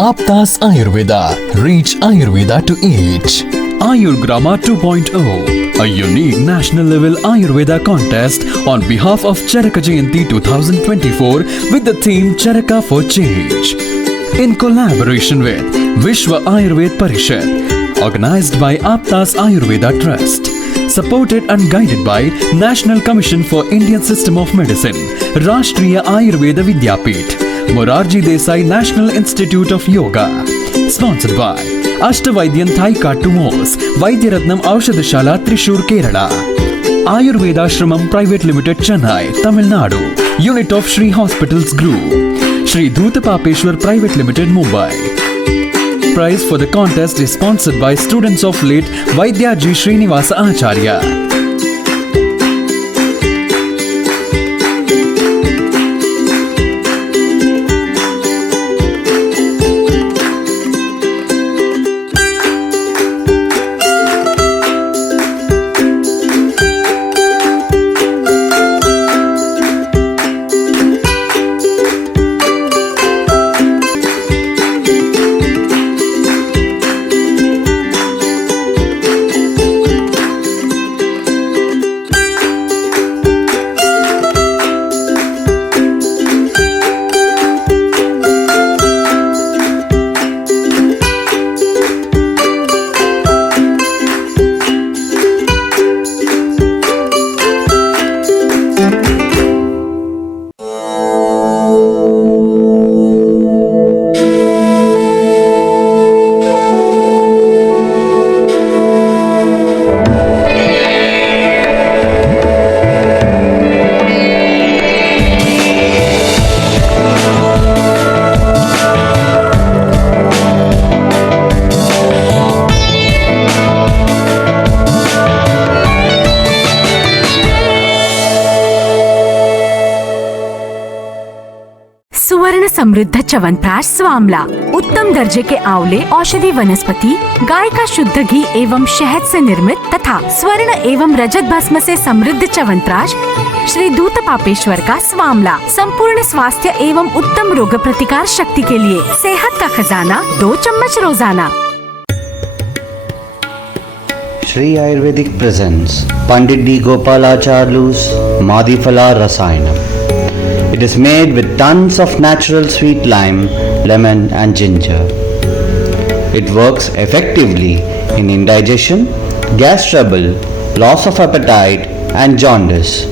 Aptas Ayurveda. Reach Ayurveda to each. Ayurgrama 2.0, a unique national level Ayurveda contest on behalf of Charaka Jayanti 2024 with the theme Charaka for Change. In collaboration with Vishwa Ayurveda Parishad, organized by Aptas Ayurveda Trust, supported and guided by National Commission for Indian System of Medicine, Rashtriya Ayurveda Vidyapith, Morarji Desai National Institute of Yoga, sponsored by Ashtavaidyan Thai Kattumos, Vaidyaratnam Aushadashala Trishur, Kerala, Ayurveda Shramam Private Limited, Chennai, Tamil Nadu, Unit of Shri Hospitals Group, Shri Dhutapapeshwar Private Limited, Mumbai. Prize for the contest is sponsored by students of late Vaidyaji Srinivasa Acharya. सुवर्ण समृद्ध च्यवनप्राश स्वामला, उत्तम दर्जे के आंवले औषधि वनस्पति, गाय का शुद्ध घी एवं शहद से निर्मित तथा स्वर्ण एवं रजत भस्म से समृद्ध च्यवनप्राश श्री धूतपापेश्वर का स्वामला, संपूर्ण स्वास्थ्य एवं उत्तम रोग प्रतिकार शक्ति के लिए सेहत का खजाना, 2 चम्मच रोजाना। Shri Ayurvedic presents Pandit D. Gopalacharlu's Madhifala Rasayanam. It is made with tons of natural sweet lime, lemon and ginger. It works effectively in indigestion, gas trouble, loss of appetite and jaundice.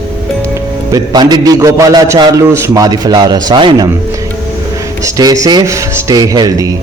With Pandit D. Gopalacharlu's Madhifala Rasayanam, stay safe, stay healthy.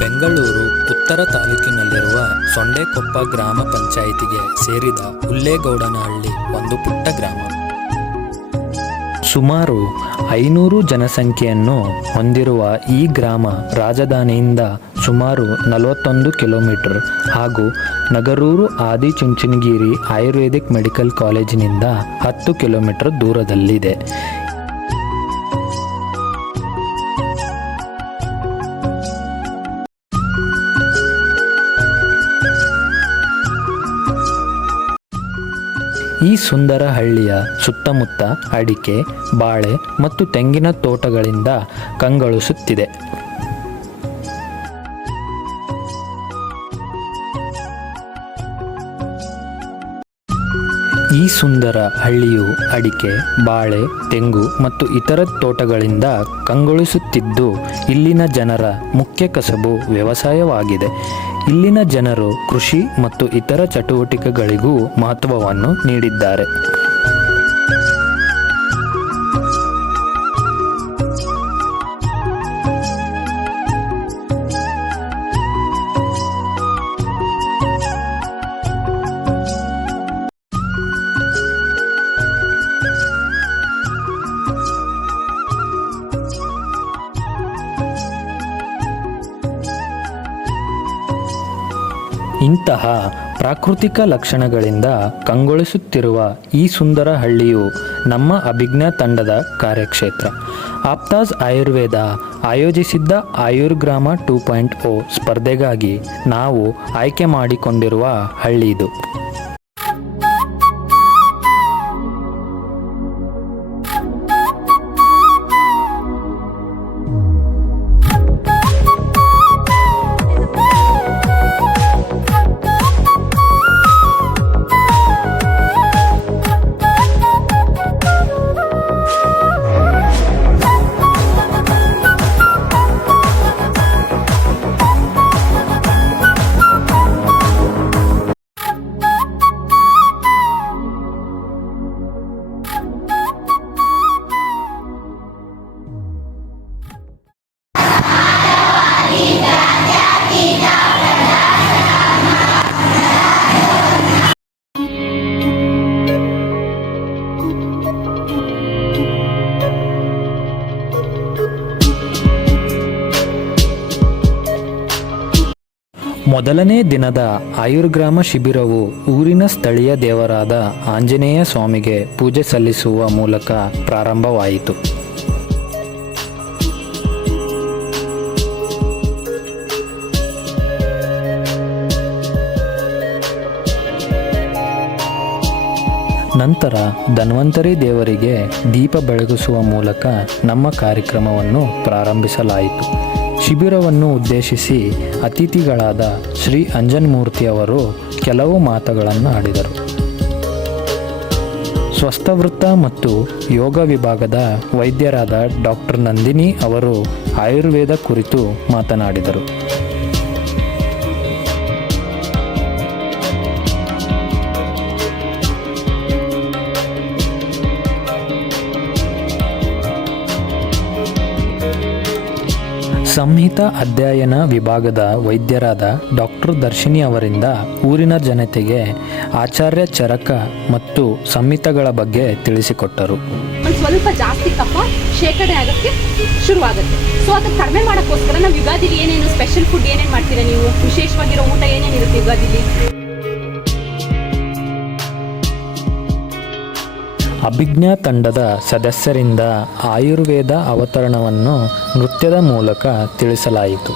Bengaluru ಉತ್ತರ ತಾಲೂಕಿನಲ್ಲಿರುವ ಸೊಂಡೆಕೊಪ್ಪ ಗ್ರಾಮ ಪಂಚಾಯಿತಿಗೆ ಸೇರಿದ ಹುಲ್ಲೇಗೌಡನಹಳ್ಳಿ ಒಂದು ಪುಟ್ಟ ಗ್ರಾಮ. ಸುಮಾರು 500 ಜನಸಂಖ್ಯೆಯನ್ನು ಹೊಂದಿರುವ ಈ ಗ್ರಾಮ ರಾಜಧಾನಿಯಿಂದ ಸುಮಾರು 41 ಕಿಲೋಮೀಟರ್ ಹಾಗೂ ನಗರೂರು ಆದಿಚುಂಚನಗಿರಿ ಆಯುರ್ವೇದಿಕ್ ಮೆಡಿಕಲ್ ಕಾಲೇಜಿನಿಂದ 10 ಕಿಲೋಮೀಟರ್ ದೂರದಲ್ಲಿದೆ. ಈ ಸುಂದರ ಹಳ್ಳಿಯ ಸುತ್ತಮುತ್ತ ಅಡಿಕೆ, ಬಾಳೆ ಮತ್ತು ತೆಂಗಿನ ತೋಟಗಳಿಂದ ಕಂಗೊಳಿಸುತ್ತಿದೆ. ಈ ಸುಂದರ ಹಳ್ಳಿಯು ಅಡಿಕೆ, ಬಾಳೆ, ತೆಂಗು ಮತ್ತು ಇತರ ತೋಟಗಳಿಂದ ಕಂಗೊಳಿಸುತ್ತಿದ್ದು ಇಲ್ಲಿನ ಜನರ ಮುಖ್ಯ ಕಸಬು ವ್ಯವಸಾಯವಾಗಿದೆ. ಇಲ್ಲಿನ ಜನರು ಕೃಷಿ ಮತ್ತು ಇತರ ಚಟುವಟಿಕೆಗಳಿಗೂ ಮಹತ್ವವನ್ನು ನೀಡಿದ್ದಾರೆ. ಇಂತಹ ಪ್ರಾಕೃತಿಕ ಲಕ್ಷಣಗಳಿಂದ ಕಂಗೊಳಿಸುತ್ತಿರುವ ಈ ಸುಂದರ ಹಳ್ಳಿಯು ನಮ್ಮ ಅಭಿಜ್ಞಾ ತಂಡದ ಕಾರ್ಯಕ್ಷೇತ್ರ. ಆಪ್ತಾಜ್ ಆಯುರ್ವೇದ ಆಯೋಜಿಸಿದ್ದ ಆಯುರ್ಗ್ರಾಮ 2.0 ಸ್ಪರ್ಧೆಗಾಗಿ ನಾವು ಆಯ್ಕೆ ಮಾಡಿಕೊಂಡಿರುವ ಹಳ್ಳಿ ಇದು. ಮೊದಲನೇ ದಿನದ ಆಯುರ್ಗ್ರಾಮ ಶಿಬಿರವು ಊರಿನ ಸ್ಥಳೀಯ ದೇವರಾದ ಆಂಜನೇಯ ಸ್ವಾಮಿಗೆ ಪೂಜೆ ಸಲ್ಲಿಸುವ ಮೂಲಕ ಪ್ರಾರಂಭವಾಯಿತು. ನಂತರ ಧನ್ವಂತರಿ ದೇವರಿಗೆ ದೀಪ ಬೆಳಗಿಸುವ ಮೂಲಕ ನಮ್ಮ ಕಾರ್ಯಕ್ರಮವನ್ನು ಪ್ರಾರಂಭಿಸಲಾಯಿತು. ಶಿಬಿರವನ್ನು ಉದ್ದೇಶಿಸಿ ಅತಿಥಿಗಳಾದ ಶ್ರೀ ಅಂಜನ್ಮೂರ್ತಿಯವರು ಕೆಲವು ಮಾತುಗಳನ್ನು ಆಡಿದರು. ಸ್ವಸ್ಥವೃತ್ತ ಮತ್ತು ಯೋಗ ವಿಭಾಗದ ವೈದ್ಯರಾದ ಡಾಕ್ಟರ್ ನಂದಿನಿ ಅವರು ಆಯುರ್ವೇದ ಕುರಿತು ಮಾತನಾಡಿದರು. ಸಂಹಿತ ಅಧ್ಯಯನ ವಿಭಾಗದ ವೈದ್ಯರಾದ ಡಾಕ್ಟರ್ ದರ್ಶಿನಿ ಅವರಿಂದ ಊರಿನ ಜನತೆಗೆ ಆಚಾರ್ಯ ಚರಕ ಮತ್ತು ಸಂಹಿತಗಳ ಬಗ್ಗೆ ತಿಳಿಸಿಕೊಟ್ಟರು. ಒಂದು ಸ್ವಲ್ಪ ಜಾಸ್ತಿ ಕಫ ಶೇಖರಣೆ ಆಗೋಕ್ಕೆ ಶುರುವಾಗುತ್ತೆ. ಸೊ ಅದಕ್ಕೆ ಕಡಿಮೆ ಮಾಡೋಕ್ಕೋಸ್ಕರ ನಾವು ಯುಗಾದಿಲಿ ಏನೇನು ಸ್ಪೆಷಲ್ ಫುಡ್ ಏನೇನು ಮಾಡ್ತೀರಾ ನೀವು? ವಿಶೇಷವಾಗಿರೋ ಊಟ ಏನೇನಿರುತ್ತೆ ಯುಗಾದಿಲಿ? ಅಭಿಜ್ಞಾ ತಂಡದ ಸದಸ್ಯರಿಂದ ಆಯುರ್ವೇದ ಅವತರಣವನ್ನು ನೃತ್ಯದ ಮೂಲಕ ತಿಳಿಸಲಾಯಿತು.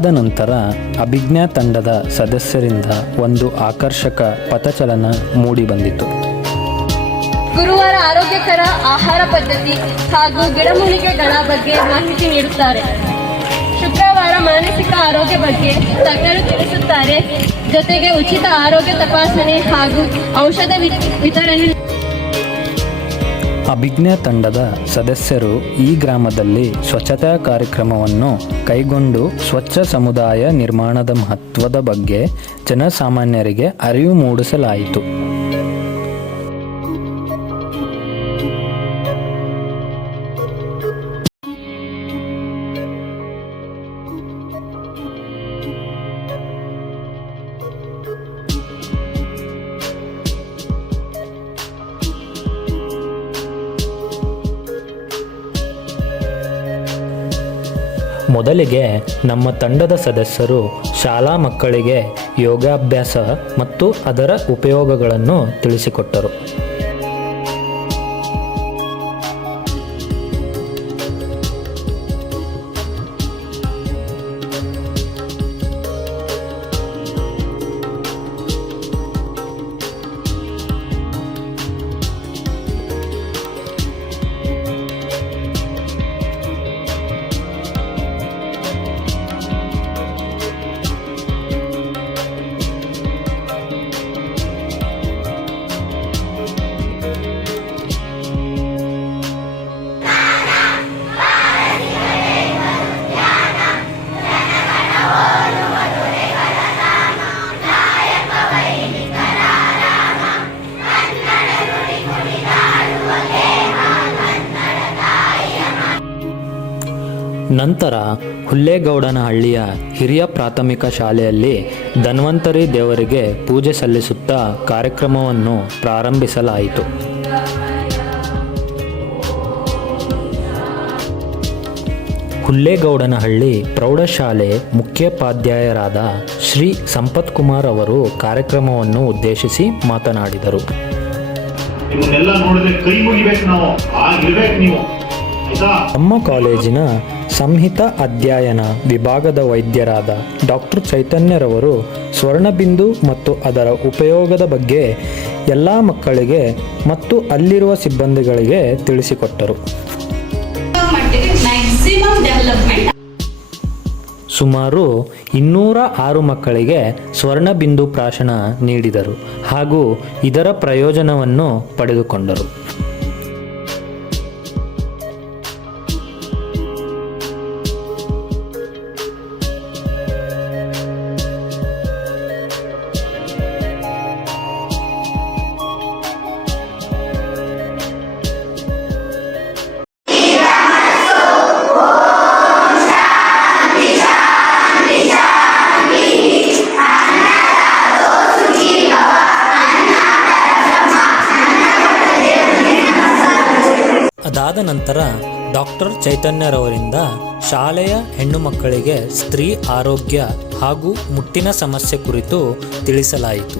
ಅದಾದ ನಂತರ ಅಭಿಜ್ಞಾ ತಂಡದ ಸದಸ್ಯರಿಂದ ಒಂದು ಆಕರ್ಷಕ ಪಥಚಲನ ಮೂಡಿಬಂದಿತು. ಗುರುವಾರ ಆರೋಗ್ಯಕರ ಆಹಾರ ಪದ್ಧತಿ ಹಾಗೂ ಗಿಡಮೂಲಿಕೆಗಳ ಬಗ್ಗೆ ಮಾಹಿತಿ ನೀಡುತ್ತಾರೆ. ಶುಕ್ರವಾರ ಮಾನಸಿಕ ಆರೋಗ್ಯ ಬಗ್ಗೆ ತಜ್ಞರು ತಿಳಿಸುತ್ತಾರೆ. ಜೊತೆಗೆ ಉಚಿತ ಆರೋಗ್ಯ ತಪಾಸಣೆ ಹಾಗೂ ಔಷಧ ವಿತರಣೆ. ಅಭಿಜ್ಞಾ ತಂಡದ ಸದಸ್ಯರು ಈ ಗ್ರಾಮದಲ್ಲಿ ಸ್ವಚ್ಛತಾ ಕಾರ್ಯಕ್ರಮವನ್ನು ಕೈಗೊಂಡು ಸ್ವಚ್ಛ ಸಮುದಾಯ ನಿರ್ಮಾಣದ ಮಹತ್ವದ ಬಗ್ಗೆ ಜನಸಾಮಾನ್ಯರಿಗೆ ಅರಿವು ಮೂಡಿಸಲಾಯಿತು. ಮೊದಲಿಗೆ ನಮ್ಮ ತಂಡದ ಸದಸ್ಯರು ಶಾಲಾ ಮಕ್ಕಳಿಗೆ ಯೋಗಾಭ್ಯಾಸ ಮತ್ತು ಅದರ ಉಪಯೋಗಗಳನ್ನು ತಿಳಿಸಿಕೊಟ್ಟರು. ನಂತರ ಹುಲ್ಲೇಗೌಡನಹಳ್ಳಿಯ ಹಿರಿಯ ಪ್ರಾಥಮಿಕ ಶಾಲೆಯಲ್ಲಿ ಧನ್ವಂತರಿ ದೇವರಿಗೆ ಪೂಜೆ ಸಲ್ಲಿಸುತ್ತಾ ಕಾರ್ಯಕ್ರಮವನ್ನು ಪ್ರಾರಂಭಿಸಲಾಯಿತು. ಹುಲ್ಲೇಗೌಡನಹಳ್ಳಿ ಪ್ರೌಢಶಾಲೆ ಮುಖ್ಯೋಪಾಧ್ಯಾಯರಾದ ಶ್ರೀ ಸಂಪತ್ ಕುಮಾರ್ ಅವರು ಕಾರ್ಯಕ್ರಮವನ್ನು ಉದ್ದೇಶಿಸಿ ಮಾತನಾಡಿದರು. ಇವನ್ನೆಲ್ಲ ನೋಡಿದ್ರೆ ಕೈ ಮುಗಿಬೇಕು, ನಾವು ಆಗಿರ್ಬೇಕು ನೀವು. ನಮ್ಮ ಕಾಲೇಜಿನ ಸಂಹಿತ ಅಧ್ಯಯನ ವಿಭಾಗದ ವೈದ್ಯರಾದ ಡಾಕ್ಟರ್ ಚೈತನ್ಯರವರು ಸ್ವರ್ಣಬಿಂದು ಮತ್ತು ಅದರ ಉಪಯೋಗದ ಬಗ್ಗೆ ಎಲ್ಲ ಮಕ್ಕಳಿಗೆ ಮತ್ತು ಅಲ್ಲಿರುವ ಸಿಬ್ಬಂದಿಗಳಿಗೆ ತಿಳಿಸಿಕೊಟ್ಟರು. ಸುಮಾರು 206 ಮಕ್ಕಳಿಗೆ ಸ್ವರ್ಣಬಿಂದು ಪ್ರಾಶನ ನೀಡಿದರು ಹಾಗೂ ಇದರ ಪ್ರಯೋಜನವನ್ನು ಪಡೆದುಕೊಂಡರು. ಅದಾದ ನಂತರ ಡಾಕ್ಟರ್ ಚೈತನ್ಯರವರಿಂದ ಶಾಲೆಯ ಹೆಣ್ಣು ಮಕ್ಕಳಿಗೆ ಸ್ತ್ರೀ ಆರೋಗ್ಯ ಹಾಗೂ ಮುಟ್ಟಿನ ಸಮಸ್ಯೆ ಕುರಿತು ತಿಳಿಸಲಾಯಿತು.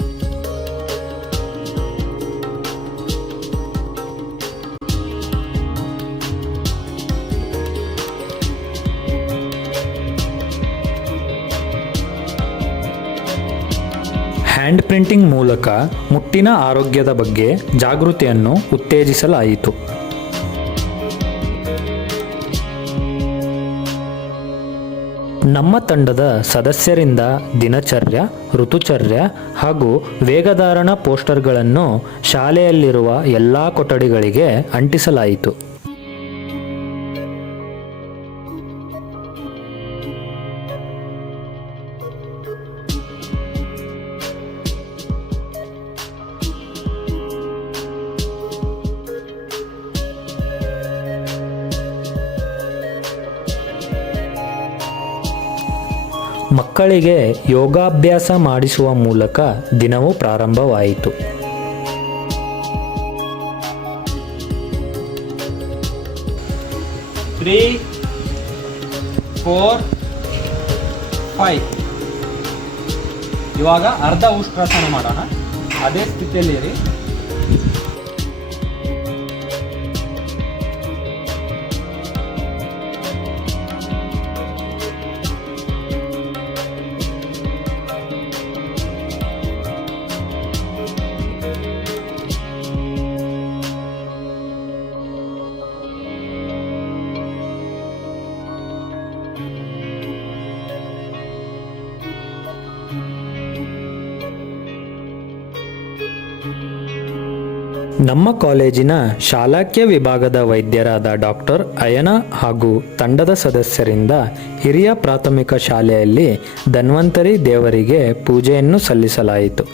ಹ್ಯಾಂಡ್ ಪ್ರಿಂಟಿಂಗ್ ಮೂಲಕ ಮುಟ್ಟಿನ ಆರೋಗ್ಯದ ಬಗ್ಗೆ ಜಾಗೃತಿಯನ್ನು ಉತ್ತೇಜಿಸಲಾಯಿತು. ನಮ್ಮ ತಂಡದ ಸದಸ್ಯರಿಂದ ದಿನಚರ್ಯ, ಋತುಚರ್ಯ ಹಾಗೂ ವೇಗಧಾರಣ ಪೋಸ್ಟರ್ಗಳನ್ನು ಶಾಲೆಯಲ್ಲಿರುವ ಎಲ್ಲ ಕೊಠಡಿಗಳಿಗೆ ಅಂಟಿಸಲಾಯಿತು. ಮಕ್ಕಳಿಗೆ ಯೋಗಾಭ್ಯಾಸ ಮಾಡಿಸುವ ಮೂಲಕ ದಿನವು ಪ್ರಾರಂಭವಾಯಿತು. Three, 4, 5. ಇವಾಗ ಅರ್ಧ ಉಷ್ಟ್ರಾಸನ ಮಾಡೋಣ. ಅದೇ ಸ್ಥಿತಿಯಲ್ಲಿ ಇರಿ. ನಮ್ಮ ಕಾಲೇಜಿನ ಶಾಲಾಕ್ಯ ವಿಭಾಗದ ವೈದ್ಯರಾದ ಡಾಕ್ಟರ್ ಅಯನ ಹಾಗೂ ತಂಡದ ಸದಸ್ಯರಿಂದ ಹಿರಿಯ ಪ್ರಾಥಮಿಕ ಶಾಲೆಯಲ್ಲಿ ಧನ್ವಂತರಿ ದೇವರಿಗೆ ಪೂಜೆಯನ್ನು ಸಲ್ಲಿಸಲಾಯಿತು.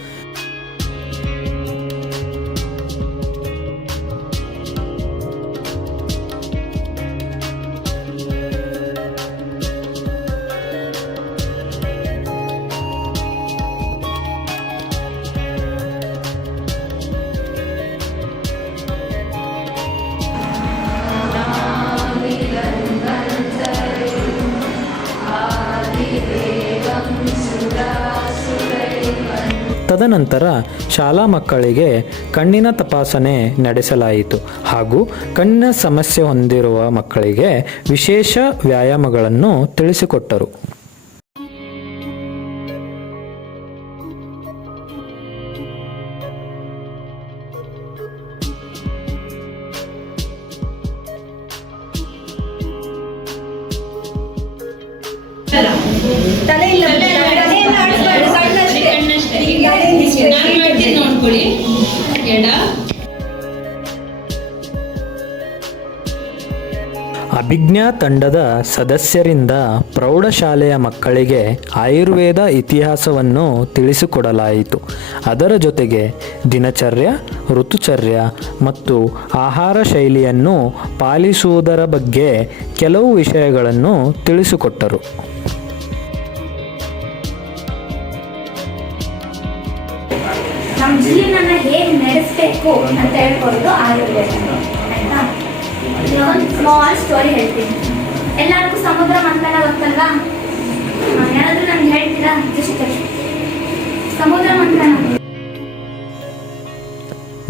ತದನಂತರ ಶಾಲಾ ಮಕ್ಕಳಿಗೆ ಕಣ್ಣಿನ ತಪಾಸಣೆ ನಡೆಸಲಾಯಿತು ಹಾಗೂ ಕಣ್ಣಿನ ಸಮಸ್ಯೆ ಹೊಂದಿರುವ ಮಕ್ಕಳಿಗೆ ವಿಶೇಷ ವ್ಯಾಯಾಮಗಳನ್ನು ತಿಳಿಸಿಕೊಟ್ಟರು. ನೋಡ್ಕೊಳ್ಳಿ ಎಡ. ಅಭಿಜ್ಞಾ ತಂಡದ ಸದಸ್ಯರಿಂದ ಪ್ರೌಢಶಾಲೆಯ ಮಕ್ಕಳಿಗೆ ಆಯುರ್ವೇದ ಇತಿಹಾಸವನ್ನು ತಿಳಿಸಿಕೊಡಲಾಯಿತು. ಅದರ ಜೊತೆಗೆ ದಿನಚರ್ಯ, ಋತುಚರ್ಯ ಮತ್ತು ಆಹಾರ ಶೈಲಿಯನ್ನು ಪಾಲಿಸುವುದರ ಬಗ್ಗೆ ಕೆಲವು ವಿಷಯಗಳನ್ನು ತಿಳಿಸಿಕೊಟ್ಟರು. ನಮ್ಮ ಜೀವನ ಹೇಗೆ ನಡೆಸಬೇಕು ಅಂತ ಹೇಳ್ಕೊಡೋದು ಆಯುರ್ವೇದ. ಆಯ್ತಾ? ಒಂದು ಸ್ಮಾಲ್ ಸ್ಟೋರಿ ಹೇಳ್ತೀನಿ. ಎಲ್ಲರಿಗೂ ಸಮುದ್ರ ಮಂಥನ ಗೊತ್ತಲ್ವಾ? ಯಾರಾದ್ರೂ ನಮ್ಗೆ ಹೇಳ್ತೀರಾ? ಜಸ್ಟ್ ಸಮುದ್ರ ಮಂಥನ.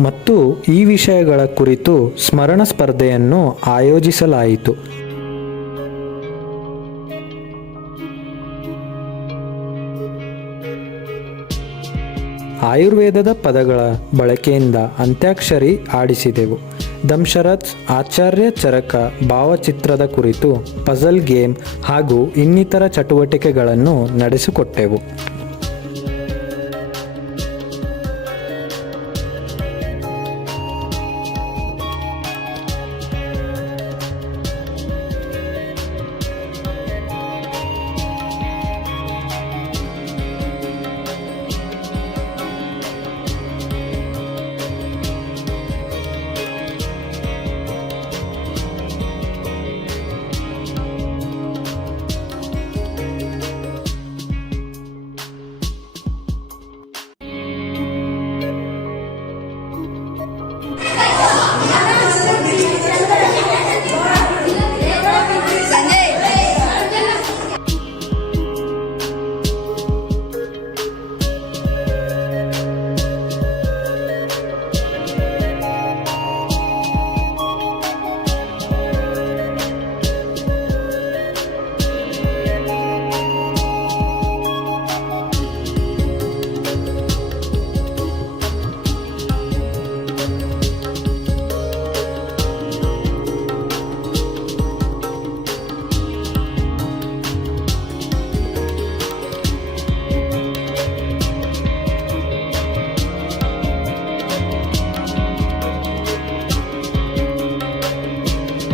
ಮತ್ತು ಈ ವಿಷಯಗಳ ಕುರಿತು ಸ್ಮರಣ ಸ್ಪರ್ಧೆಯನ್ನು ಆಯೋಜಿಸಲಾಯಿತು. ಆಯುರ್ವೇದದ ಪದಗಳ ಬಳಕೆಯಿಂದ ಅಂತ್ಯಾಕ್ಷರಿ ಆಡಿಸಿದೆವು. ದಂಶರಥ್, ಆಚಾರ್ಯ ಚರಕ ಭಾವಚಿತ್ರದ ಕುರಿತು ಪಜಲ್ ಗೇಮ್ ಹಾಗೂ ಇನ್ನಿತರ ಚಟುವಟಿಕೆಗಳನ್ನು ನಡೆಸಿಕೊಟ್ಟೆವು.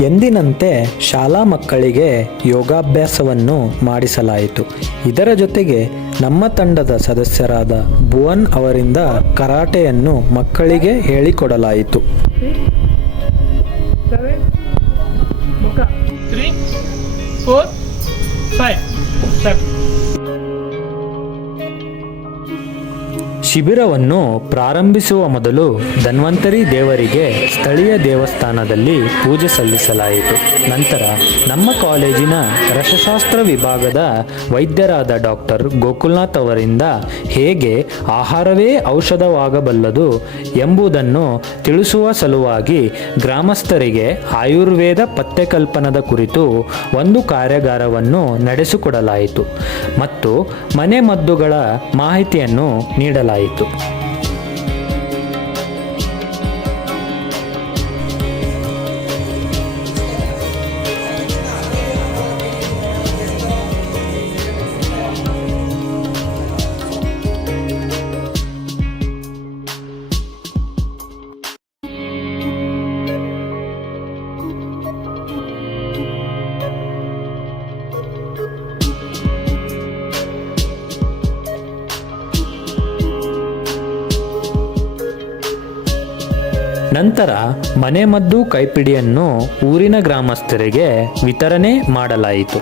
ಎಂದಿನಂತೆ ಶಾಲಾ ಮಕ್ಕಳಿಗೆ ಯೋಗಾಭ್ಯಾಸವನ್ನು ಮಾಡಿಸಲಾಯಿತು. ಇದರ ಜೊತೆಗೆ ನಮ್ಮ ತಂಡದ ಸದಸ್ಯರಾದ ಭುವನ್ ಅವರಿಂದ ಕರಾಟೆಯನ್ನು ಮಕ್ಕಳಿಗೆ ಹೇಳಿಕೊಡಲಾಯಿತು. 3, 4, 5, 7. ಶಿಬಿರವನ್ನು ಪ್ರಾರಂಭಿಸುವ ಮೊದಲು ಧನ್ವಂತರಿ ದೇವರಿಗೆ ಸ್ಥಳೀಯ ದೇವಸ್ಥಾನದಲ್ಲಿ ಪೂಜೆ ಸಲ್ಲಿಸಲಾಯಿತು. ನಂತರ ನಮ್ಮ ಕಾಲೇಜಿನ ರಸಶಾಸ್ತ್ರ ವಿಭಾಗದ ವೈದ್ಯರಾದ ಡಾಕ್ಟರ್ ಗೋಕುಲ್ನಾಥ್ ಅವರಿಂದ ಹೇಗೆ ಆಹಾರವೇ ಔಷಧವಾಗಬಲ್ಲದು ಎಂಬುದನ್ನು ತಿಳಿಸುವ ಸಲುವಾಗಿ ಗ್ರಾಮಸ್ಥರಿಗೆ ಆಯುರ್ವೇದ ಪಥ್ಯಕಲ್ಪನದ ಕುರಿತು ಒಂದು ಕಾರ್ಯಾಗಾರವನ್ನು ನಡೆಸಿಕೊಡಲಾಯಿತು ಮತ್ತು ಮನೆಮದ್ದುಗಳ ಮಾಹಿತಿಯನ್ನು ನೀಡಲಾಯಿತು. ನಂತರ ಮನೆಮದ್ದು ಕೈಪಿಡಿಯನ್ನು ಊರಿನ ಗ್ರಾಮಸ್ಥರಿಗೆ ವಿತರಣೆ ಮಾಡಲಾಯಿತು.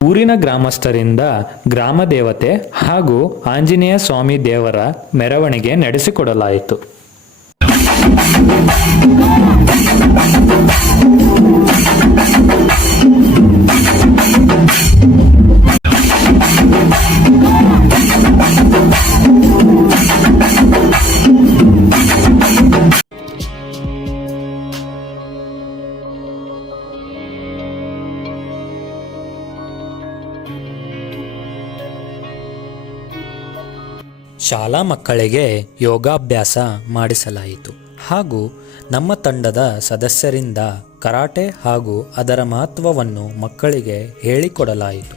ಊರಿನ ಗ್ರಾಮಸ್ಥರಿಂದ ಗ್ರಾಮ ದೇವತೆ ಹಾಗೂ ಆಂಜನೇಯ ಸ್ವಾಮಿ ದೇವರ ಮೆರವಣಿಗೆ ನಡೆಸಿಕೊಡಲಾಯಿತು. ಶಾಲಾ ಮಕ್ಕಳಿಗೆ ಯೋಗಾಭ್ಯಾಸ ಮಾಡಿಸಲಾಯಿತು ಹಾಗೂ ನಮ್ಮ ತಂಡದ ಸದಸ್ಯರಿಂದ ಕರಾಟೆ ಹಾಗೂ ಅದರ ಮಹತ್ವವನ್ನು ಮಕ್ಕಳಿಗೆ ಹೇಳಿಕೊಡಲಾಯಿತು.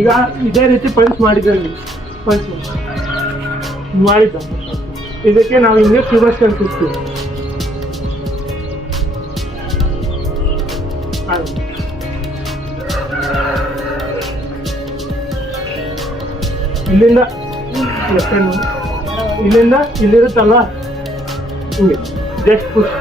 ಈಗ ಇದೇ ರೀತಿ ಪಂಚ್ ಮಾಡಿದ್ರಲ್ಲಿ ಮಾಡಿದ್ದ ಇದಕ್ಕೆ ನಾವು ಹಿಂಗೆ ಕ್ಯೂಬಸ್ ಕಲ್ಪಿಸ್ತೀವಿ. ಇಲ್ಲಿಂದ ಇಲ್ಲಿಂದ ಇಲ್ಲಿರುತ್ತಲ್ಲ ಹಿಂಗೆ ಜಸ್ಟ್ ಪುಷ್.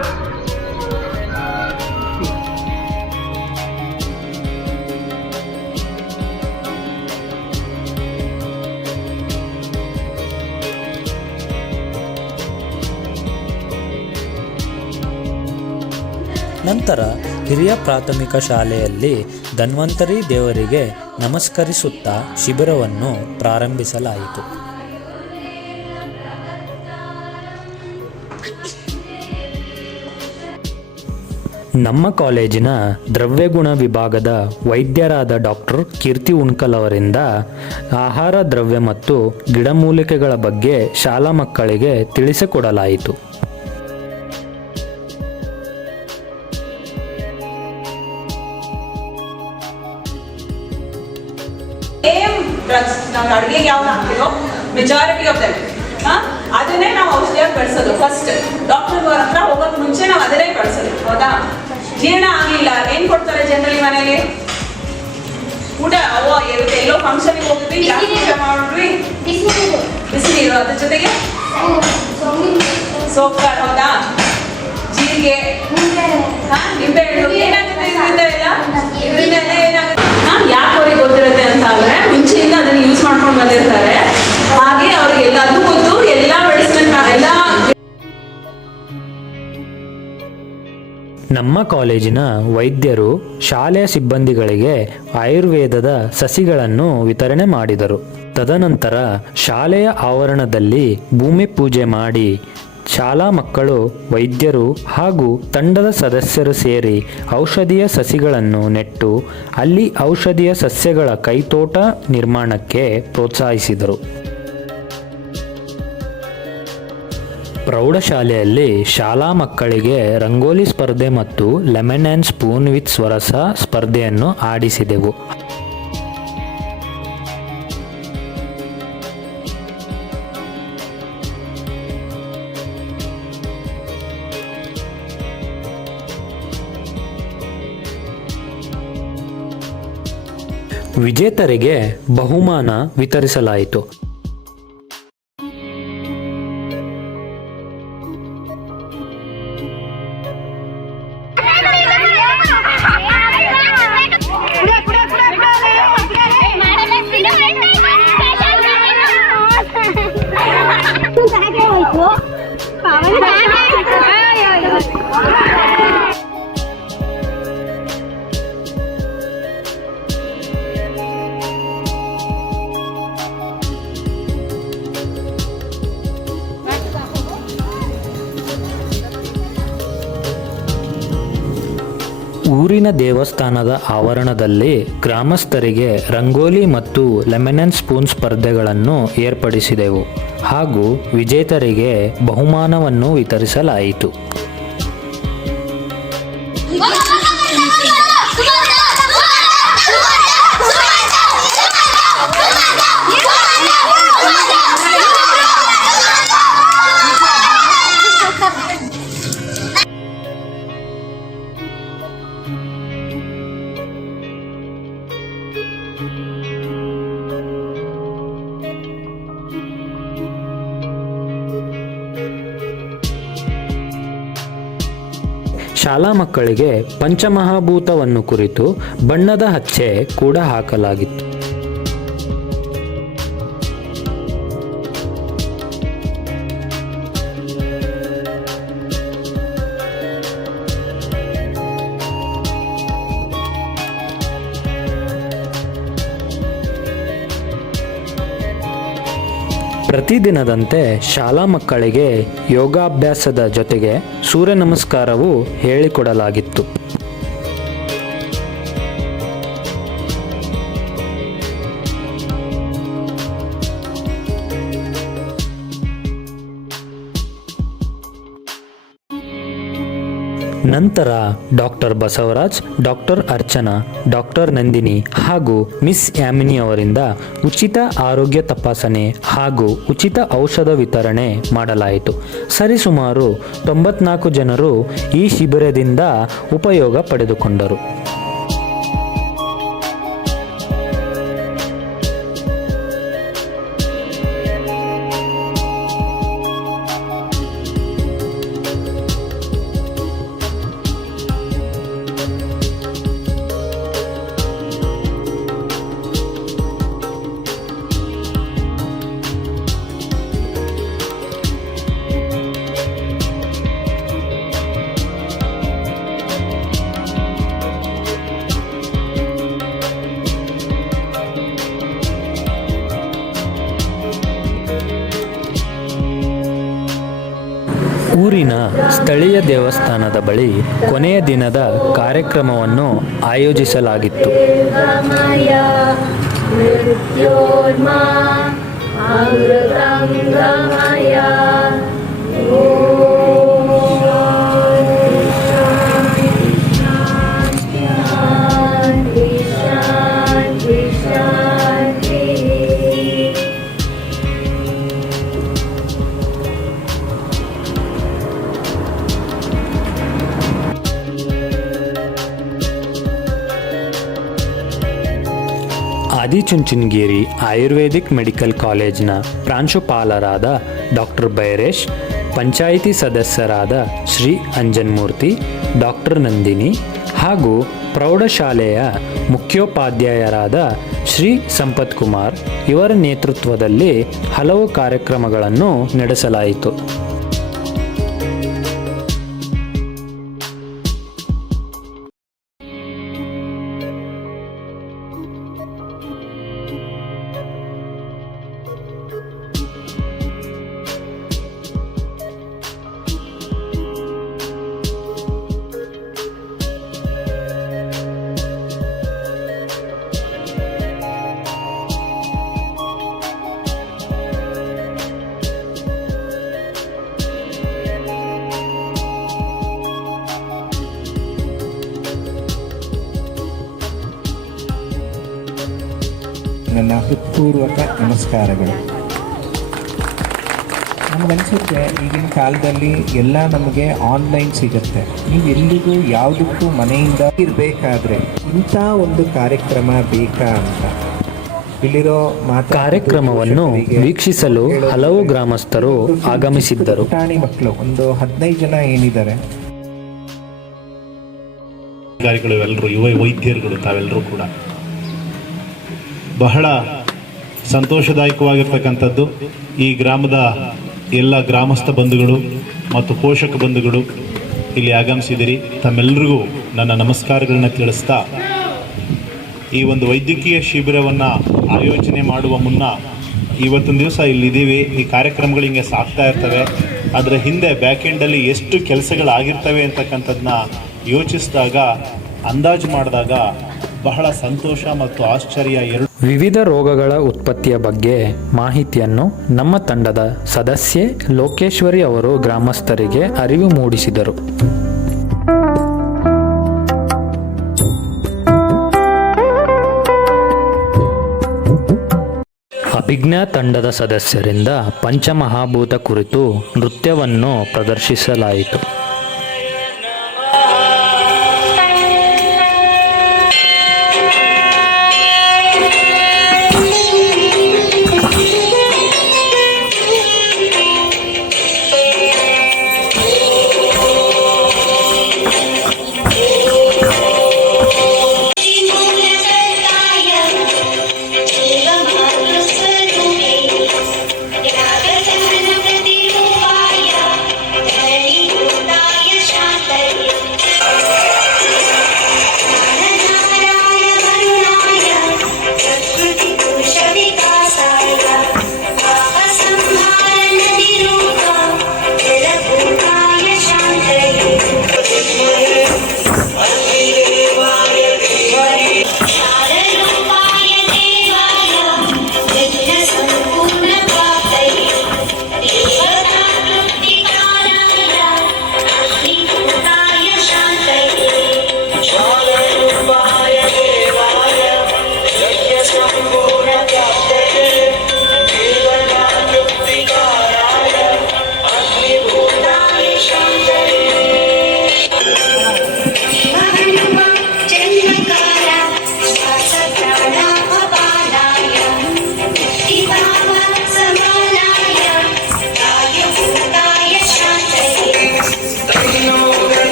ನಂತರ ಹಿರಿಯ ಪ್ರಾಥಮಿಕ ಶಾಲೆಯಲ್ಲಿ ಧನ್ವಂತರಿ ದೇವರಿಗೆ ನಮಸ್ಕರಿಸುತ್ತಾ ಶಿಬಿರವನ್ನು ಪ್ರಾರಂಭಿಸಲಾಯಿತು. ನಮ್ಮ ಕಾಲೇಜಿನ ದ್ರವ್ಯಗುಣ ವಿಭಾಗದ ವೈದ್ಯರಾದ ಡಾಕ್ಟರ್ ಕೀರ್ತಿ ಉಣ್ಕಲ್ ಅವರಿಂದ ಆಹಾರ ದ್ರವ್ಯ ಮತ್ತು ಗಿಡಮೂಲಿಕೆಗಳ ಬಗ್ಗೆ ಶಾಲಾ ಮಕ್ಕಳಿಗೆ ತಿಳಿಸಿಕೊಡಲಾಯಿತು. ನಾವು ಅಡುಗೆಗೆ ಯಾವ್ದು ಹಾಕ್ತೀವೋ ಮೆಜಾರಿಟಿ ಆಫ್ ದಟ್ ಅದನ್ನೇ ನಾವು ಔಷಧಿಯಾಗಿ ಬಳಸೋದು. ಫಸ್ಟ್ ಡಾಕ್ಟರ್ ಹತ್ರ ಹೋಗೋಕೆ ಮುಂಚೆ ನಾವು ಅದನ್ನೇ ಬಳಸೋದು. ಹೌದಾ? ಜೀರ್ಣ ಆಗಲಿಲ್ಲ ಏನ್ ಕೊಡ್ತಾರೆ ಜನರಲಿ ಮನೆಯಲ್ಲಿ? ಊಟ ಎಲ್ಲೋ ಫಂಕ್ಷನ್ಗೆ ಹೋಗಿದ್ವಿ, ಜಾಸ್ತಿ ಊಟ ಮಾಡಿದ್ವಿ, ಬಿಸಿನೀರು, ಅದ್ರ ಜೊತೆಗೆ ಸೋಪ್ ಕಾಳು, ಹೌದಾ? ಜೀರಿಗೆ, ನಿಂಬೆ ಹಣ್ಣು, ಏನಾಗುತ್ತೆ ಇದರಿಂದ ಏನಾಗುತ್ತೆ? ಯಾಕೆ ಅವ್ರಿಗೆ ಗೊತ್ತಿರುತ್ತೆ ಅಂತ ಅಂದ್ರೆ ಮುಂಚೆಯಿಂದ ಅದನ್ನ ಯೂಸ್ ಮಾಡ್ಕೊಂಡು ಬಂದಿರ್ತಾರೆ. ಹಾಗೆ ಅವ್ರಿಗೆ ಎಲ್ಲದೂ ಗೊತ್ತು, ಎಲ್ಲ ಮೆಡಿಸಿನ್ ಎಲ್ಲ. ನಮ್ಮ ಕಾಲೇಜಿನ ವೈದ್ಯರು ಶಾಲೆಯ ಸಿಬ್ಬಂದಿಗಳಿಗೆ ಆಯುರ್ವೇದದ ಸಸಿಗಳನ್ನು ವಿತರಣೆ ಮಾಡಿದರು. ತದನಂತರ ಶಾಲೆಯ ಆವರಣದಲ್ಲಿ ಭೂಮಿ ಪೂಜೆ ಮಾಡಿ ಶಾಲಾ ಮಕ್ಕಳು, ವೈದ್ಯರು ಹಾಗೂ ತಂಡದ ಸದಸ್ಯರು ಸೇರಿ ಔಷಧೀಯ ಸಸಿಗಳನ್ನು ನೆಟ್ಟು ಅಲ್ಲಿ ಔಷಧೀಯ ಸಸ್ಯಗಳ ಕೈತೋಟ ನಿರ್ಮಾಣಕ್ಕೆ ಪ್ರೋತ್ಸಾಹಿಸಿದರು. ಪ್ರೌಢಶಾಲೆಯಲ್ಲಿ ಶಾಲಾ ಮಕ್ಕಳಿಗೆ ರಂಗೋಲಿ ಸ್ಪರ್ಧೆ ಮತ್ತು ಲೆಮನ್ ಆ್ಯಂಡ್ ಸ್ಪೂನ್ ವಿತ್ ಸ್ವರಸ ಸ್ಪರ್ಧೆಯನ್ನು ಆಡಿಸಿದೆವು. ವಿಜೇತರಿಗೆ ಬಹುಮಾನ ವಿತರಿಸಲಾಯಿತು. ಊರಿನ ದೇವಸ್ಥಾನದ ಆವರಣದಲ್ಲಿ ಗ್ರಾಮಸ್ಥರಿಗೆ ರಂಗೋಲಿ ಮತ್ತು ಲೆಮನ್ ಆ್ಯಂಡ್ ಸ್ಪೂನ್ ಸ್ಪರ್ಧೆಗಳನ್ನು ಏರ್ಪಡಿಸಿದೆವು ಹಾಗೂ ವಿಜೇತರಿಗೆ ಬಹುಮಾನವನ್ನು ವಿತರಿಸಲಾಯಿತು. ಶಾಲಾ ಮಕ್ಕಳಿಗೆ ಪಂಚಮಹಾಭೂತವನ್ನು ಕುರಿತು ಬಣ್ಣದ ಹಚ್ಚೆ ಕೂಡ ಹಾಕಲಾಗಿತ್ತು. ಪ್ರತಿದಿನದಂತೆ ಶಾಲಾ ಮಕ್ಕಳಿಗೆ ಯೋಗಾಭ್ಯಾಸದ ಜೊತೆಗೆ ಸೂರ್ಯ ನಮಸ್ಕಾರವೂ ಹೇಳಿಕೊಡಲಾಗಿತ್ತು. ನಂತರ doctor Basavaraj, doctor Archana, doctor Nandini ಹಾಗೂ ಮಿಸ್ ಯಾಮಿನಿ ಅವರಿಂದ ಉಚಿತ ಆರೋಗ್ಯ ತಪಾಸಣೆ ಹಾಗೂ ಉಚಿತ ಔಷಧ ವಿತರಣೆ ಮಾಡಲಾಯಿತು. ಸರಿಸುಮಾರು 94 ಜನರು ಈ ಶಿಬಿರದಿಂದ ಉಪಯೋಗ ಪಡೆದುಕೊಂಡರು. ಊರಿನ ಸ್ಥಳೀಯ ದೇವಸ್ಥಾನದ ಬಳಿ ಕೊನೆಯ ದಿನದ ಕಾರ್ಯಕ್ರಮವನ್ನು ಆಯೋಜಿಸಲಾಗಿತ್ತು. ಆದಿಚುಂಚನಗಿರಿ ಆಯುರ್ವೇದಿಕ್ ಮೆಡಿಕಲ್ ಕಾಲೇಜಿನ ಪ್ರಾಂಶುಪಾಲರಾದ ಡಾಕ್ಟರ್ ಬೈರೇಶ್, ಪಂಚಾಯಿತಿ ಸದಸ್ಯರಾದ ಶ್ರೀ ಅಂಜನ್ಮೂರ್ತಿ, ಡಾಕ್ಟರ್ ನಂದಿನಿ ಹಾಗೂ ಪ್ರೌಢಶಾಲೆಯ ಮುಖ್ಯೋಪಾಧ್ಯಾಯರಾದ ಶ್ರೀ ಸಂಪತ್ ಕುಮಾರ್ ಇವರ ನೇತೃತ್ವದಲ್ಲಿ ಹಲವು ಕಾರ್ಯಕ್ರಮಗಳನ್ನು ನಡೆಸಲಾಯಿತು. ನನ್ನ ಹೃತ್ಪೂರ್ವಕ ನಮಸ್ಕಾರಗಳು. ನಮಗನ್ಸುತ್ತೆ ಈಗಿನ ಕಾಲದಲ್ಲಿ ಎಲ್ಲ ನಮಗೆ ಆನ್ಲೈನ್ ಸಿಗುತ್ತೆ. ನೀವು ಎಲ್ಲಿಗೂ ಯಾವುದಕ್ಕೂ ಮನೆಯಿಂದ ಇರಬೇಕಾದ್ರೆ ಇಂಥ ಒಂದು ಕಾರ್ಯಕ್ರಮ ಬೇಕಾ ಅಂತ ಇಲ್ಲಿರೋ ಕಾರ್ಯಕ್ರಮವನ್ನು ವೀಕ್ಷಿಸಲು ಹಲವು ಗ್ರಾಮಸ್ಥರು ಆಗಮಿಸಿದ್ದರು. ಪುಟಾಣಿ ಮಕ್ಕಳು ಒಂದು 15 ಜನ ಏನಿದ್ದಾರೆ, ಅಧಿಕಾರಿಗಳು ಎಲ್ಲರೂ, ಯುವ ವೈದ್ಯರುಗಳು, ತಾವೆಲ್ಲರೂ ಕೂಡ ಬಹಳ ಸಂತೋಷದಾಯಕವಾಗಿರ್ತಕ್ಕಂಥದ್ದು. ಈ ಗ್ರಾಮದ ಎಲ್ಲ ಗ್ರಾಮಸ್ಥ ಬಂಧುಗಳು ಮತ್ತು ಪೋಷಕ ಬಂಧುಗಳು ಇಲ್ಲಿ ಆಗಮಿಸಿದಿರಿ. ತಮ್ಮೆಲ್ಲರಿಗೂ ನನ್ನ ನಮಸ್ಕಾರಗಳನ್ನ ತಿಳಿಸ್ತಾ, ಈ ಒಂದು ವೈದ್ಯಕೀಯ ಶಿಬಿರವನ್ನು ಆಯೋಜನೆ ಮಾಡುವ ಮುನ್ನ ಇವತ್ತೊಂದು ದಿವಸ ಇಲ್ಲಿದ್ದೀವಿ. ಈ ಕಾರ್ಯಕ್ರಮಗಳು ಹಿಂಗೆ ಸಾಗ್ತಾ ಇರ್ತವೆ. ಅದರ ಹಿಂದೆ ಬ್ಯಾಕ್ ಎಂಡಲ್ಲಿ ಎಷ್ಟು ಕೆಲಸಗಳಾಗಿರ್ತವೆ ಅಂತಕ್ಕಂಥದ್ದನ್ನ ಯೋಚಿಸಿದಾಗ, ಅಂದಾಜು ಮಾಡಿದಾಗ ಬಹಳ ಸಂತೋಷ ಮತ್ತು ಆಶ್ಚರ್ಯ ಎರಡು. ವಿವಿಧ ರೋಗಗಳ ಉತ್ಪತ್ತಿಯ ಬಗ್ಗೆ ಮಾಹಿತಿಯನ್ನು ನಮ್ಮ ತಂಡದ ಸದಸ್ಯೆ ಲೋಕೇಶ್ವರಿ ಅವರು ಗ್ರಾಮಸ್ಥರಿಗೆ ಅರಿವು ಮೂಡಿಸಿದರು. ಅಭಿಜ್ಞಾ ತಂಡದ ಸದಸ್ಯರಿಂದ ಪಂಚಮಹಾಭೂತ ಕುರಿತು ನೃತ್ಯವನ್ನು ಪ್ರದರ್ಶಿಸಲಾಯಿತು. ता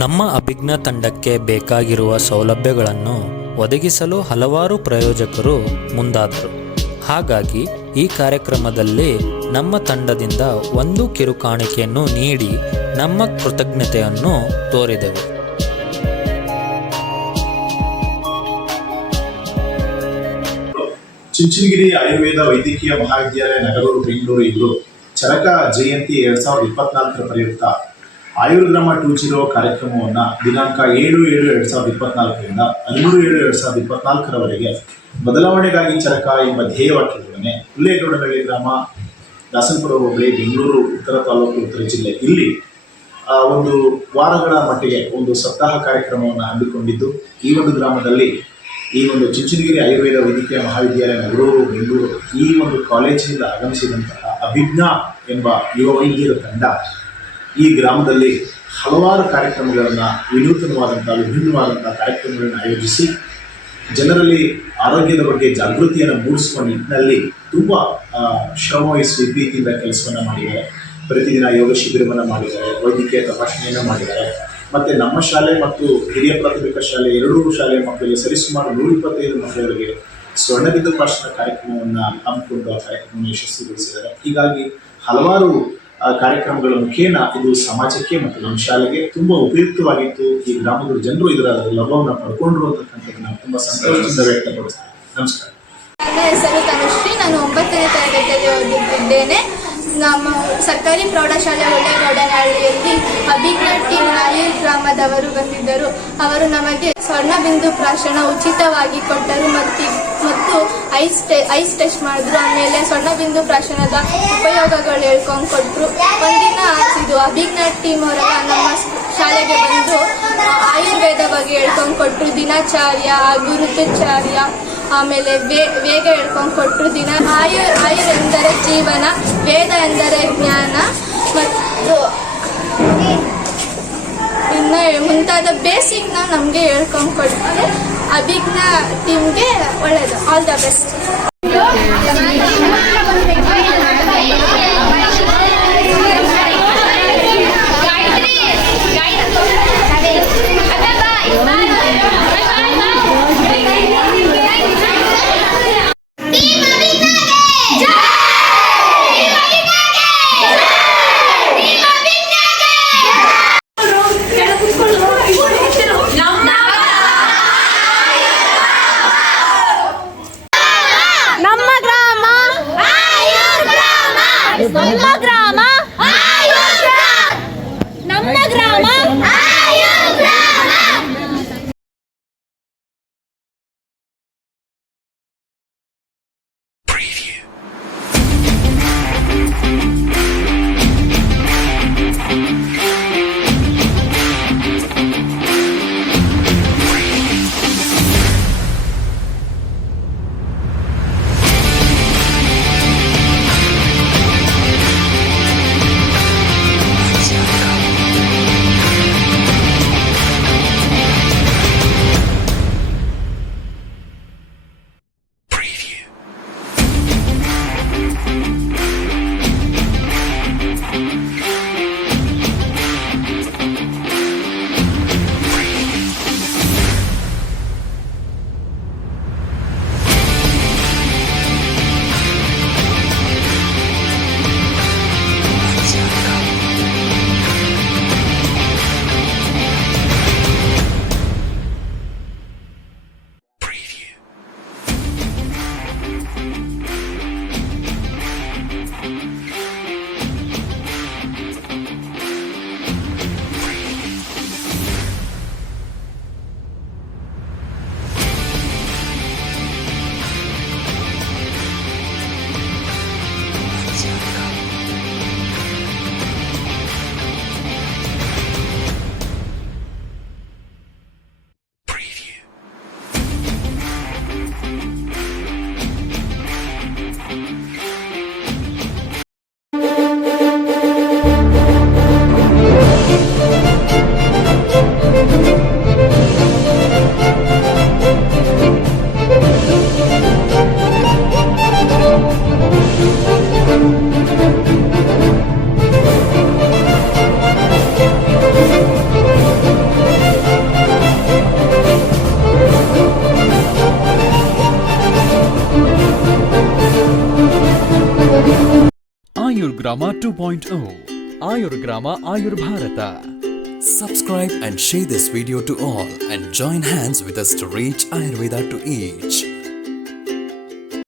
ನಮ್ಮ ಅಭಿಜ್ಞಾ ತಂಡಕ್ಕೆ ಬೇಕಾಗಿರುವ ಸೌಲಭ್ಯಗಳನ್ನು ಒದಗಿಸಲು ಹಲವಾರು ಪ್ರಾಯೋಜಕರು ಮುಂದಾದರು. ಹಾಗಾಗಿ ಈ ಕಾರ್ಯಕ್ರಮದಲ್ಲಿ ನಮ್ಮ ತಂಡದಿಂದ ಒಂದು ಕಿರುಕಾಣಿಕೆಯನ್ನು ನೀಡಿ ನಮ್ಮ ಕೃತಜ್ಞತೆಯನ್ನು ತೋರಿದೆವು. ಚುಂಚನಗಿರಿ ಆಯುರ್ವೇದ ವೈದ್ಯಕೀಯ ಮಹಾವಿದ್ಯಾಲಯ ನಗರೂರು ಬೆಂಗಳೂರು ಇವರು ಚರಕ ಜಯಂತಿ 2024 ಪ್ರಯುಕ್ತ ಆಯುರ್ಗ್ರಾಮ 2.0 ಕಾರ್ಯಕ್ರಮವನ್ನು ದಿನಾಂಕ 7/7/2024ರಿಂದ 13/7/2024 ಬದಲಾವಣೆಗಾಗಿ ಚರಕ ಎಂಬ ಧ್ಯೇಯವಾಕ್ಯದೊಡನೆ ಹುಲ್ಲೇಗೌಡನಹಳ್ಳಿ ಗ್ರಾಮ, ದಾಸನಪುರ ಹೋಬಳಿ, ಬೆಂಗಳೂರು ಉತ್ತರ ತಾಲೂಕು, ಉತ್ತರ ಜಿಲ್ಲೆ ಇಲ್ಲಿ ಒಂದು ವಾರಗಳ ಮಟ್ಟಿಗೆ ಒಂದು ಸಪ್ತಾಹ ಕಾರ್ಯಕ್ರಮವನ್ನು ಹಮ್ಮಿಕೊಂಡಿದ್ದು, ಈ ಒಂದು ಗ್ರಾಮದಲ್ಲಿ ಈ ಒಂದು ಚುಂಚನಗಿರಿ ಆಯುರ್ವೇದ ವೈದ್ಯಕೀಯ ಮಹಾವಿದ್ಯಾಲಯ ನಗರೂರು ಬೆಂಗಳೂರು ಈ ಒಂದು ಕಾಲೇಜಿನಿಂದ ಆಗಮಿಸಿದಂತಹ ಅಭಿಜ್ಞಾ ಎಂಬ ಯುವ ವೈದ್ಯರ ತಂಡ ಈ ಗ್ರಾಮದಲ್ಲಿ ಹಲವಾರು ಕಾರ್ಯಕ್ರಮಗಳನ್ನು ವಿಭಿನ್ನವಾದಂಥ ಕಾರ್ಯಕ್ರಮಗಳನ್ನು ಆಯೋಜಿಸಿ ಜನರಲ್ಲಿ ಆರೋಗ್ಯದ ಬಗ್ಗೆ ಜಾಗೃತಿಯನ್ನು ಮೂಡಿಸುವ ನಿಟ್ಟಿನಲ್ಲಿ ತುಂಬ ಶ್ರಮವಹಿಸಿ ಪ್ರೀತಿಯಿಂದ ಕೆಲಸವನ್ನು ಮಾಡಿದ್ದಾರೆ. ಪ್ರತಿದಿನ ಯೋಗ ಶಿಬಿರವನ್ನು ಮಾಡಿದ್ದಾರೆ, ವೈದ್ಯಕೀಯ ತಪಾಸಣೆಯನ್ನು ಮಾಡಿದ್ದಾರೆ. ಮತ್ತು ನಮ್ಮ ಶಾಲೆ ಮತ್ತು ಹಿರಿಯ ಪ್ರಾಥಮಿಕ ಶಾಲೆ ಎರಡೂ ಶಾಲೆಯ ಮಕ್ಕಳಿಗೆ ಸರಿಸುಮಾರು 125 ಮಕ್ಕಳಿಗೆ ಸ್ವರ್ಣಬಿಂದು ಭಾಷಣ ಕಾರ್ಯಕ್ರಮವನ್ನು ಹಮ್ಮಿಕೊಂಡು ಆ ಕಾರ್ಯಕ್ರಮವನ್ನು ಯಶಸ್ವಿಗೊಳಿಸಿದ್ದಾರೆ. ಹೀಗಾಗಿ ಹಲವಾರು ಕಾರ್ಯಕ್ರಮಗಳ ಮುಖೇನ ಇದು ಸಮಾಜಕ್ಕೆ ಮತ್ತು ನಮ್ಮ ಶಾಲೆಗೆ ತುಂಬ ಉಪಯುಕ್ತವಾಗಿತ್ತು. ಈ ಗ್ರಾಮದ ಜನರು ಇದರ ಲಾಭವನ್ನು ಪಡ್ಕೊಂಡ್ರು ಅಂತಕ್ಕಂಥದ್ದು ನಾವು ತುಂಬ ಸಂತೋಷದಿಂದ ವ್ಯಕ್ತಪಡಿಸ್ತೇವೆ. ನಮಸ್ಕಾರ. ನನ್ನ ಹೆಸರು ತನುಶ್ರೀ. ನಾನು 9ನೇ ತರಗತಿಯಲ್ಲಿ ಓದುತ್ತಿದ್ದೇನೆ. ನಮ್ಮ ಸರ್ಕಾರಿ ಪ್ರೌಢಶಾಲೆ ಹುಲ್ಲೇಗೌಡನಹಳ್ಳಿಯಲ್ಲಿ ಅಭಿಜ್ಞಾ ಟೀಮ್ ನಾಯರ್ ಗ್ರಾಮದವರು ಬಂದಿದ್ದರು. ಅವರು ನಮಗೆ ಸ್ವರ್ಣಬಿಂದು ಪ್ರಾಶನ ಉಚಿತವಾಗಿ ಕೊಟ್ಟರು ಮತ್ತು ಐಸ್ ಟೆಸ್ಟ್ ಮಾಡಿದ್ರು. ಆಮೇಲೆ ಸ್ವರ್ಣಬಿಂದು ಪ್ರಾಶನದ ಉಪಯೋಗಗಳು ಹೇಳ್ಕೊಂಡು ಕೊಟ್ಟರು. ಒಂದಿನ ಇದು ಅಭಿಜ್ಞಾ ಟೀಮ್ ಅವರೆಲ್ಲ ನಮ್ಮ ಶಾಲೆಗೆ ಬಂದು ಆಯುರ್ವೇದ ಬಗ್ಗೆ ಹೇಳ್ಕೊಂಡು ಕೊಟ್ಟರು. ದಿನಾಚಾರ್ಯ ಹಾಗೂ ಋತುಚಾರ್ಯ ಆಮೇಲೆ ವೇಗ ಹೇಳ್ಕೊಂಡು ಕೊಟ್ಟರು. ಆಯುರ್ ಎಂದರೆ ಜೀವನ, ವೇದ ಎಂದರೆ ಜ್ಞಾನ ಮತ್ತು ಇನ್ನು ಮುಂತಾದ ಬೇಸಿಕ್ನ ನಮಗೆ ಹೇಳ್ಕೊಂಡು ಕೊಡ್ತಾರೆ. ಅಭಿಜ್ಞಾ ಟೀಮ್ಗೆ ಒಳ್ಳೆಯದು. All the best. ನಮ್ಮ Ayurgrama 2.0. Ayurgrama Ayur Bharata. Subscribe and share this video to all and join hands with us to reach Ayurveda to each.